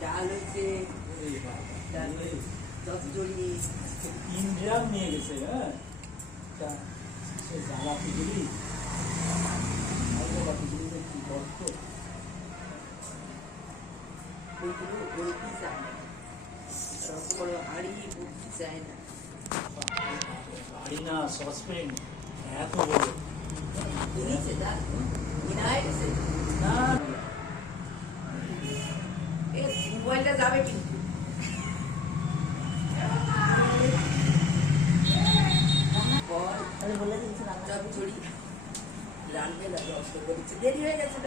ডাল হচ্ছে ইন্ডিয়ান নিয়ে গেছে। হ্যাঁ জ্বালা খিচুড়ি খিচুড়িতে কি কষ্ট হাড়ি না সসপেন এত বড় মোবাইলটা যাবে কিন্তু দেরি হয়ে গেছে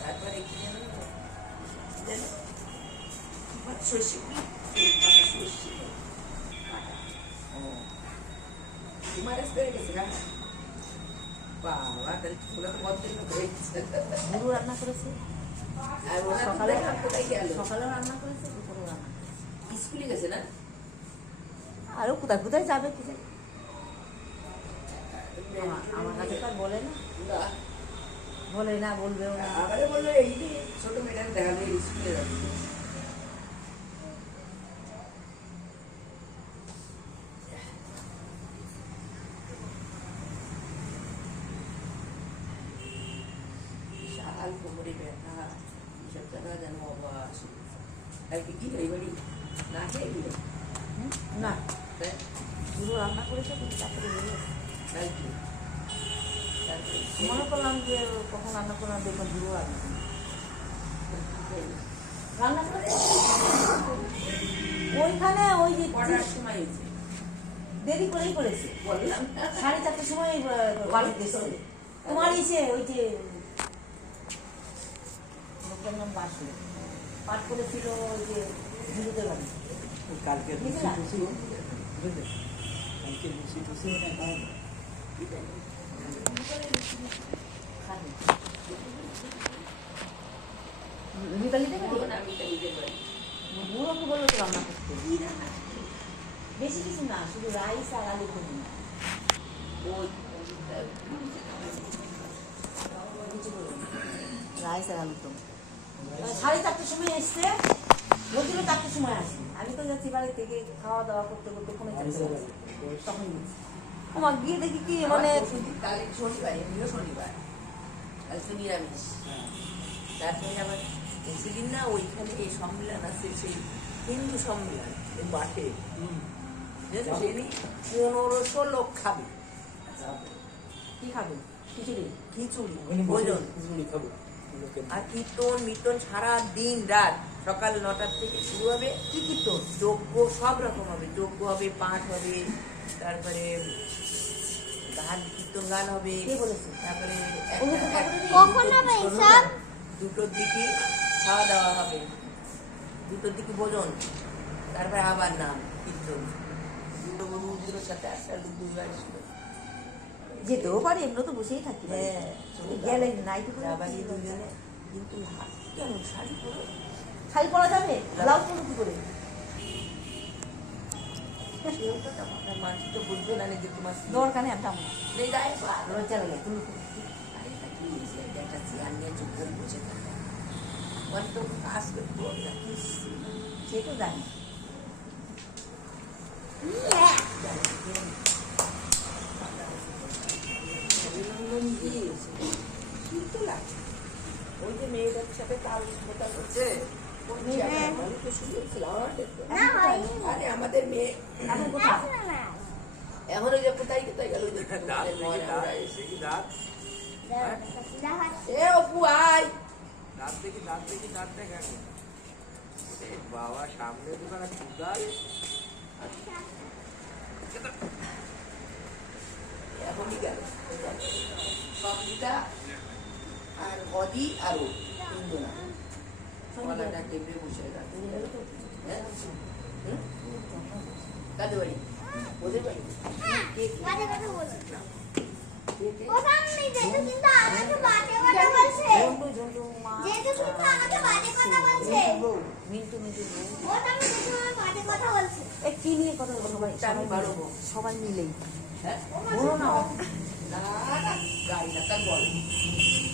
তারপরে কি সর্ষে বাবা তাহলে গুরু রান্না করেছে আর সকালে কোথায় গেল? সকালেও রান্না করেছে, দুপুরেও রান্না স্কুলে গেছে না? আরো কোথায় কোথায় যাবে কি জানি, আমার কাছে তো আর বলে না, বলে না, বলবেও না। আবারে বললো এই যে ছোট মেয়েটাকে দেখাবে স্কুলে যাবে। বিশাল কোমরে ব্যথা, এসব জায়গা যেন অবাস। কালকে কি এই বাড়ি না খেয়ে গেলে না গুরু রান্না করেছে কিন্তু তারপরে কালকে মনে করলাম যে কখন রান্না করলাম, দেখলাম গুরু রান্না রান্না করে ওইখানে ওই যে কটার সময় হয়েছে? দেরি করেই করেছে, বললাম 4:30টার সময় বাড়িতে এসেছে। তোমার এসে ওই যে লোকের নাম বাসু পাঠ করেছিল ওই যে হিন্দুদের বাড়ি কালকে বুড়োকে বললো তো রান্না করতে, বেশি কিছু না, শুধু রাইস আর আলু ভাজি, রাইস আর আলু তো 4:30টার সময় এসছে, বলছিল 4টার সময় আসি, আমি তো যাচ্ছি বাড়ি থেকে খাওয়া দাওয়া করতে করতে ফোনে তখন গেছি। আমার গিয়ে দেখি কি মানে কালকে শনিবার, এমনিও শনিবার, কাল তো নিরামিষ। তারপরে আবার সেদিন না ওইখানে এই সম্মেলন আছে, সেই হিন্দু সম্মেলন মাঠে, সেদিন 1500 লোক খাবে। কি খাবে? খিচুড়ি, খিচুড়ি ভোজন আর কীর্তন মিতন সারা দিন রাত, সকাল 9টার থেকে শুরু হবে। কি কীর্তন? যজ্ঞ সব রকম হবে, যজ্ঞ হবে, পাঠ হবে, তারপরে গান, কীর্তন গান হবে। তারপরে দুটোর দিকে খাওয়া দাওয়া হবে, 2টোর দিকে ভোজন, তারপরে আবার নাম কীর্তন। দুটো বন্ধুদের সাথে একটা দুবার যেতেও পারে, এমনি তো বসেই থাকি। হ্যাঁ গেলে নাইটি দুজনে, কিন্তু কেন শাড়ি পরে? শাড়ি পরা যাবে, ব্লাউজ পরে কি করে? মানুষ তো বুঝবে না যে তোমার দরকার নেই, আমি যাবো না, গায়ে লজ্জা লাগে। তুমি একটা চেয়ার নিয়ে চুপ করে বসে থাকে, তো কাজ করতে সে তো জানি। ওই যে মেয়েদের সাথে তাল করছে, আরে আমাদের মেয়ে এখন ওই যে কোথায় কোথায় গেল, বাবা সামনে দোকানে এখনই গেল সবটা আর অদি আর ও তিনজনা গলাটা টেপে বসে কাদের বাড়ি? ওদের বাড়ি। মিন্টু মিন্টু বউ। ওটা আমি দেখলাম মাঠে কথা বলছে। এ কি নিয়ে কথা বলবো সবাই এটা আমি পারবো। সবাই মিলেই হ্যাঁ বলো না না না গাড়ি না তার বল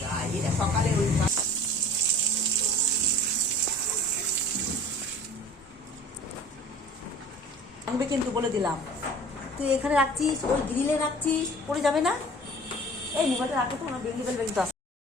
গাড়ি না সকালে ওই ভাঙবে কিন্তু বলে দিলাম তুই এখানে রাখছিস ওই গ্রিলে রাখছিস পড়ে যাবে না এই মোবাইলটা রাখো তো আমার ভেঙে ফেলবে কিন্তু